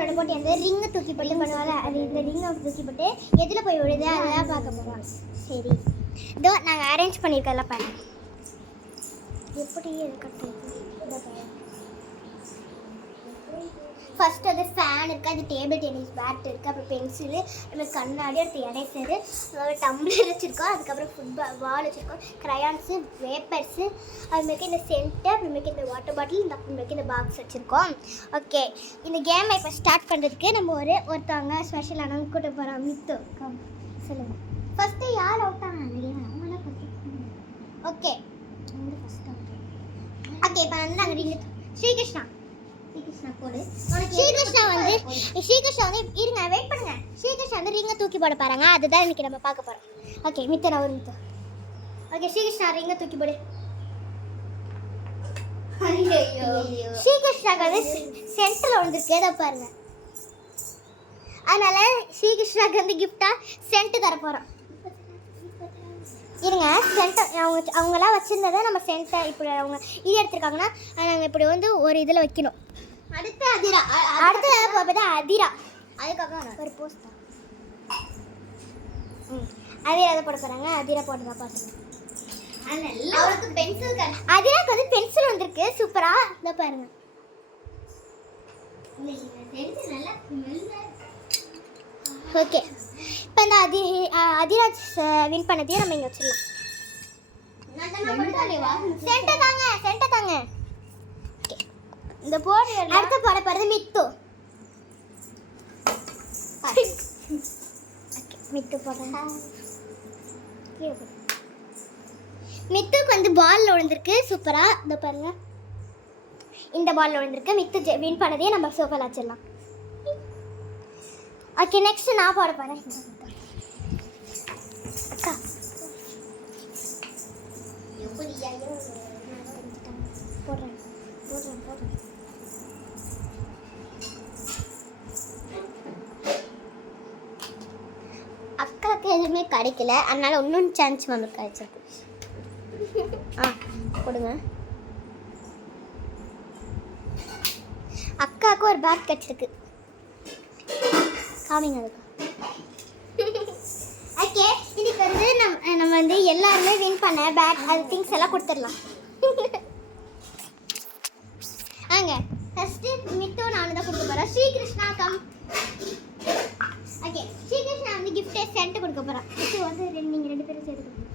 அவனோட போட்டி வந்து ரிங்கை தூக்கி போட்டு பண்ணுவாங்க. அது இந்த ரிங்கை தூக்கி போட்டு எதில் போய் விழுது அதெல்லாம் பார்க்க போகிறோம். சரி, இதோ நாங்கள் அரேஞ்ச் பண்ணியிருக்கோம்ல பாருங்க. எப்படி இருக்கட்டும். ஃபர்ஸ்ட் அது ஃபேன் இருக்குது, அது டேபிள் டென்னிஸ் பேட் இருக்குது, அப்புறம் பென்சிலு, அப்புறம் கண்ணாடி, அடுத்து எரேசரு, டம்ளர் வச்சுருக்கோம், அதுக்கப்புறம் ஃபுட்பால் பால் வச்சுருக்கோம், க்ரையான்ஸு, வேப்பர்ஸு, அதுமாதிரி இந்த சென்ட்டு, அப்புறமேக்கு இந்த வாட்டர் பாட்டில், இந்த அப்புறமேக்கு இந்த பாக்ஸ் வச்சுருக்கோம். ஓகே, இந்த கேமை இப்போ ஸ்டார்ட் பண்ணுறதுக்கு நம்ம ஒருத்தவங்க ஸ்பெஷலானவங்க கூட்ட போகிறோம். மித்து சொல்லுங்கள். ஃபஸ்ட்டு யார் அவுட் ஆனாங்க? ஓகே ஓகே, இப்போ வந்து நாங்கள் ஸ்ரீகிருஷ்ணா போடு. ஸ்ரீகிருஷ்ணா வந்து இருங்க, வெயிட் பண்ணுங்க. ஸ்ரீகிருஷ்ணா வந்து ரிங்கை தூக்கி போட பாருங்க, அதுதான் இன்னைக்கு நம்ம பார்க்க போறோம். ஓகே, மித்தன் அவர் மித்து. ஓகே, ஸ்ரீகிருஷ்ணா ரிங்கை தூக்கி போடு. ஸ்ரீகிருஷ்ணாக்கு வந்து சென்டர்ல வந்துருக்கு, ஏதோ பாருங்க. அதனால ஸ்ரீகிருஷ்ணாக்கு வந்து கிஃப்டா சென்ட் தர போறோம். இருங்க, சென்டர் அவங்களாம் வச்சுருந்ததை நம்ம சென்டர் இப்படி அவங்க இது எடுத்துருக்காங்கன்னா நாங்கள் இப்படி வந்து ஒரு இதில் வைக்கணும். அடுத்து அதிரா, அடுத்து அதிரா, அதுக்கப்புறம் ஒரு போஸ்ட் தான். அதிரா எதை போட போகிறாங்க? அதிரா போட்டதா பார்த்துங்க. அவருக்கு பென்சில், அதிராக்கு வந்து பென்சில் வந்திருக்கு சூப்பராக. இதை பாருங்க. ஓகே, இப்போ இந்த அதிராஜ் வின் பண்ணதையும் நம்ம இங்கே வச்சிடலாம். சென்டை தாங்க. இந்த போர்டு அடுத்த போட போகிறது மித்து. மித்து போடுறேன். மித்துக்கு வந்து பால் விழுந்திருக்கு சூப்பராக. இந்த பாருங்க, இந்த பால் விழுந்திருக்கு. மித்து வின் பண்ணதையே நம்ம சோஃபாவில் வச்சிடலாம். ஓகே, நெக்ஸ்ட் நான் போட போகிறேன். அக்கா போடுறேன். அக்காவுக்கு எதுவுமே கிடைக்கல, அதனால இன்னொன்று சான்ஸ் நமக்கு கிடைச்சிருக்கு. கொடுங்க. அக்காவுக்கு ஒரு பேக் கிடைச்சிருக்கு, காமிங்க. அதுக்கு ஓகே, இதுக்கு வந்து நம்ம வந்து எல்லாருமே வின் பண்ண பேக் அது திங்ஸ் எல்லாம் கொடுத்துடலாம். ஆங்க ஃபஸ்ட்டு மித்து நான் தான் கொடுக்க போகிறேன். ஸ்ரீகிருஷ்ணா கம். ஓகே, ஸ்ரீகிருஷ்ணா வந்து கிஃப்டே சென்ட் கொடுக்க போகிறேன். மித்து வந்து நீங்கள் ரெண்டு பேரும் சேர்த்து கொடுங்க.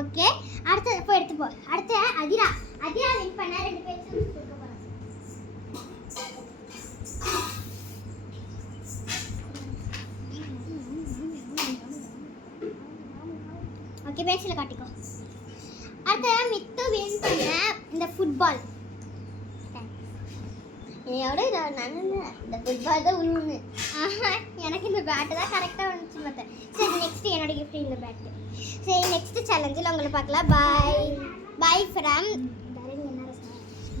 ஓகே, அடுத்து போய் எடுத்துப்போ. அடுத்து அதிரா வின் பண்ண ரெண்டு பேரும் கொடுக்க போகிறேன். ஓகே, பென்சிலை காட்டிக்கோ. அடுத்த மித்து வின் பண்ண இந்த ஃபுட்பால். என்னோட இந்த ஃபுட்பால் தான் உண்மை. எனக்கு இந்த பேட்டு தான் கரெக்டாக வந்துச்சு பார்த்தேன். சரி, நெக்ஸ்ட் என்னோட கிஃப்ட் இந்த பேட்டு. சரி, நெக்ஸ்ட் சேலஞ்சில் உங்களை பார்க்கலாம். Bye from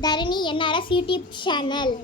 Dharani NRS YouTube channel.